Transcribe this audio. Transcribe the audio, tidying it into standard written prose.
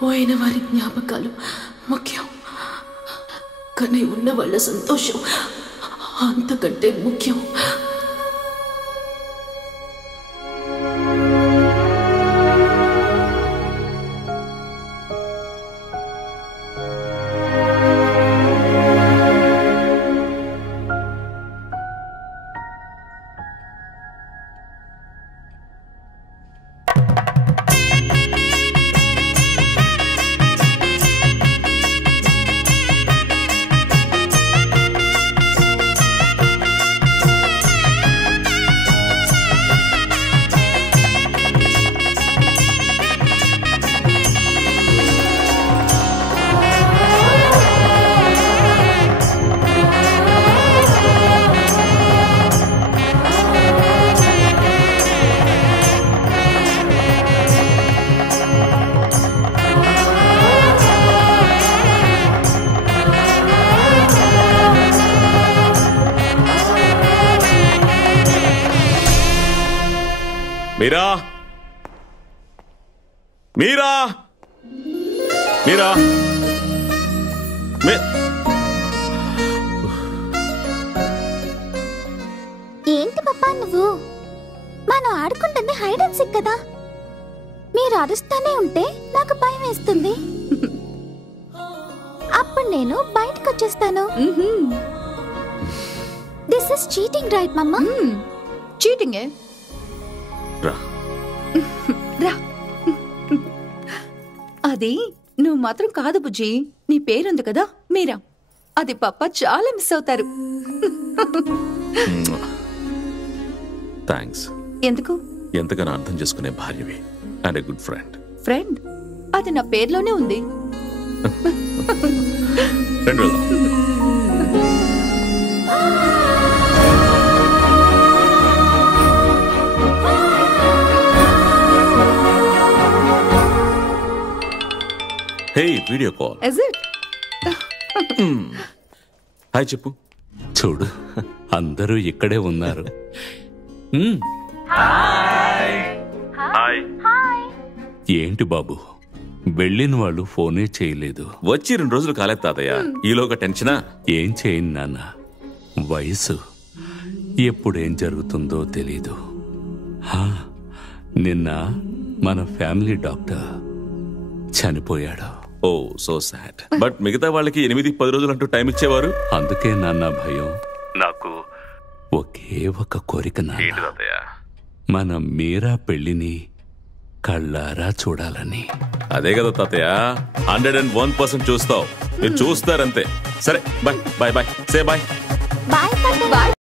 పోయిన వారి జ్ఞాపకాలు ముఖ్యం, కానీ ఉన్న వాళ్ళ సంతోషం అంతకంటే ముఖ్యం. మీరా మీరా మీరా ఏంటి పప్పా నువ్వు? మనం ఆడుకుంటుంది హైడ్ అండ్ సీక్ కదా. మీరు అరుస్తానే ఉంటే నాకు భయం వేస్తుంది. అప్పుడు నేను బయటకు వచ్చేస్తాను. దిస్ ఇస్ చీటింగ్ రైట్ మమ్మా? చీటింగే. రా. అది నువ్వు మాత్రం కాదు బుజ్జి, నీ పేరుంది కదా మీరా. అది పప్ప చాలా మిస్ అవుతారు. థ్యాంక్స్. ఎందుకు? ఎంతగానో అర్థం చేసుకునే భార్యవి and a good friend. Friend? అది నా పేర్లోనే ఉంది. రెండు వెళ్దాం. Hey video call. Is it? Hi చెప్పు. చూడు అందరూ ఇక్కడే ఉన్నారు. ఏంటి బాబు వెళ్ళిన వాళ్ళు ఫోనే చేయలేదు? వచ్చి 2 రోజులు కాలేదు తాతయ్య, ఈలోగా టెన్షనా? ఏం చేయను నాన్న, వయసు ఎప్పుడేం జరుగుతుందో తెలీదు. నిన్న మన ఫ్యామిలీ డాక్టర్ చనిపోయాడు. ఓ సో సాడ్. బట్ మిగతా వాళ్ళకి 8-10 రోజులు అంటూ టైం ఇచ్చేవారు. అందుకే నాన్న భయం. నాకు ఒకే ఒక కోరిక నాన్న, మన మీరా పెళ్లిని కళ్ళారా చూడాలని. అదే కదా తాతయ్య, 101% చూస్తావు. మీరు చూస్తారంతే. సరే bye bye bye. Say bye. Bye.